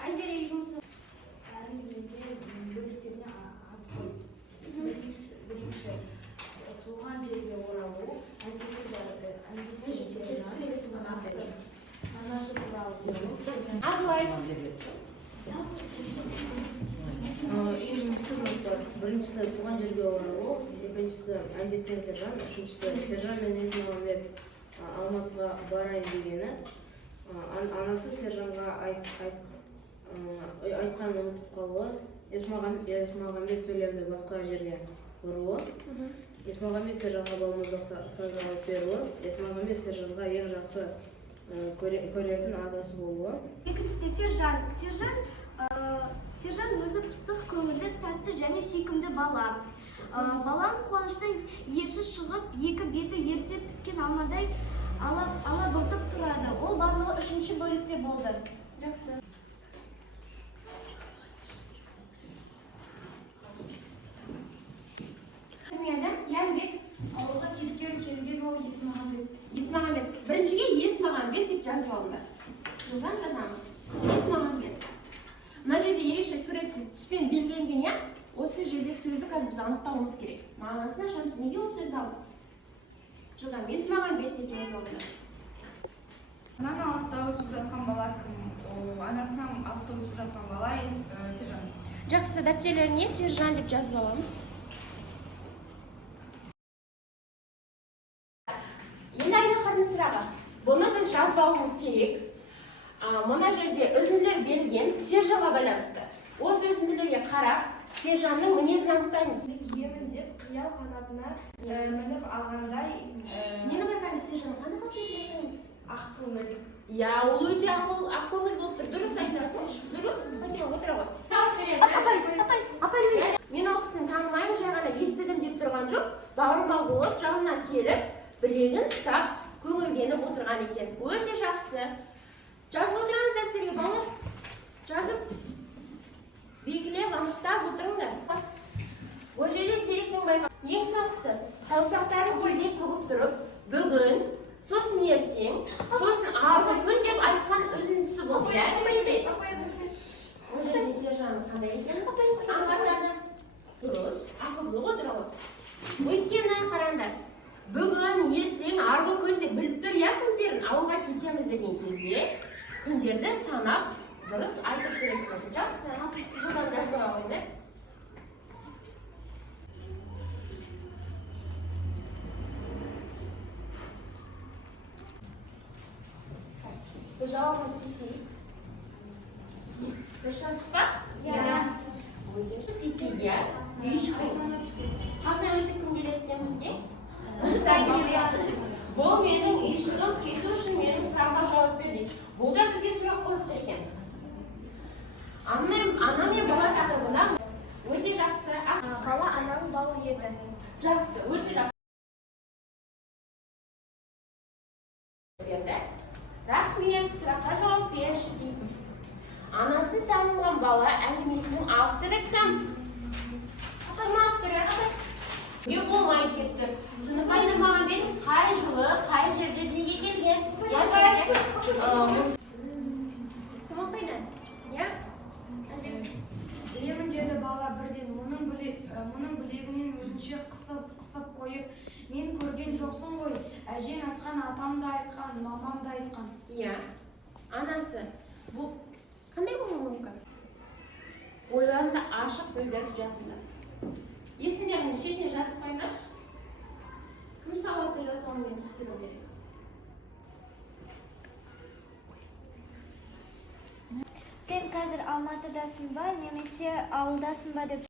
Айзере жұмысы туған жерге оралу, анасы туралы біріншісі туған жерге оралу, екіншісі әндеткен сержан, үшіншісі сержан мен Есмағамбет Алматыға барайын дегені. Анасы сержанға айтқанын ұмытып қалуы, Есмағамбет сөйлемді басқа жерге бұруы, Есмағамбет сержанға балмұздақ сандалып беруі, Есмағамбет сержанға ең жақсы көретін адасы болуы. Екіншісі сержан өзі пысық, көңілді, тәтті және сүйкімді бала. Баланың қуаныштан иесі шығып, екі беті ерте піскен алмадай алабұртып тұрады. Ол барлығы 3-ші бөлікте болды. Жақсы. Янбек. Ауылға келген ол Есмағамбет. Есмағамбет. Біріншіге Есмағамбет деп жазып алыңдар. Жылдан жазамыз. Есмағамбет. Мына жерде ерекше сурет түспен белгіленген, я? Осы жердегі сөзді қазір біз анықтауымыз керек. Мағынасын ашамыз. Неге ол сөзді алдық? Жылдан Есмағамбет деп жазып алыңдар. Ананы алыста өсіп жатқан бала кім? Анасынан алыста өсіп жатқан бала сержан. Жақсы, дәптерлеріне сержан деп жазып аламыз. Енді аяқардың сұраға. Бұны біз жазып алуымыз керек. Мұна жерде үзінділер берілген сержанға байланысты. Осы үзінділерге қарап, сержанның мінезін анықтаймыз. Киемін деп қиял қанатына мініп алғандай. Нені байқаймыз сержанның қандай қасиетін байқаймыз? Ақ көңіл. Я, ол өте ақ көңіл болып тұр. Дұрыс айтасың. Дұрыс? Фатима, отыра ғой. Апай, мен ол кісіні танымаймын, жай ғана естідім деп тұрған жоқ. Бауырмал болып, жанына келіп, білегін ұстап, көңілденіп отырған екен. Өте жақсы. Жазып отырамыз дәптерге, балалар. Жазып, белгілеп, анықтап отырыңдар. Ол жерде серіктің байқа. Ең соңғысы, саусақтарын кезек бүгіп тұрып, бүгін, сосын ертең, сосын арғы күн деп айтқан үзіндісі болды. Ол жерде сержанның қандай екенін аңғартады. Дұрыс, ақылды отыра ғой. Өйткені қараңдар. Бүгін, ертең, арғы күн деп біліп тұр, я күндерін ауылға кетеміз деген кезде күндерді санап, дұрыс айтып керек болды. Жақсы, жылдан жазып алыңдар. Бұл жауабымыз істесейік. Дұрыс жаздық па? Петеге, үйшкі. Қасына өзі кім келеді екен бізге? Бұл менің үйшігім, кету үшін менің сұрағыма жауап берді. Бұл да бізге сұрақ қойып тұр екен. Ана мен бала тақырыбында өте жақсы. Бала ананың бауы еді. Жақсы, өте жақсы. Рахмет, сұраққа жауап берші дейді. Анасын сағынған бала әңгімесінің авторы кім? Апайма авторы, апай. Не болмайды деп тұр. Тынып айнырмаған бен қай жылы, қай жерде дүниеге келген? Кім апайдан? Білемін деді бала бірден. Мұның білегінен өзінше қысып қойып, мен көрген жоқсың ғой. Әжең айтқан, атам да айтқан, мамам да айтқан. Иә, анасы. Бұл қандай болуы мүмкін? Ойларында ашық білдіріп жазыңдар. Есімдерін шетіне жазып қойыңдаршы. Кім сауатты жазуын мен тексеру керек. Сен қазір Алматыдасың ба, немесе ауылдасың ба деп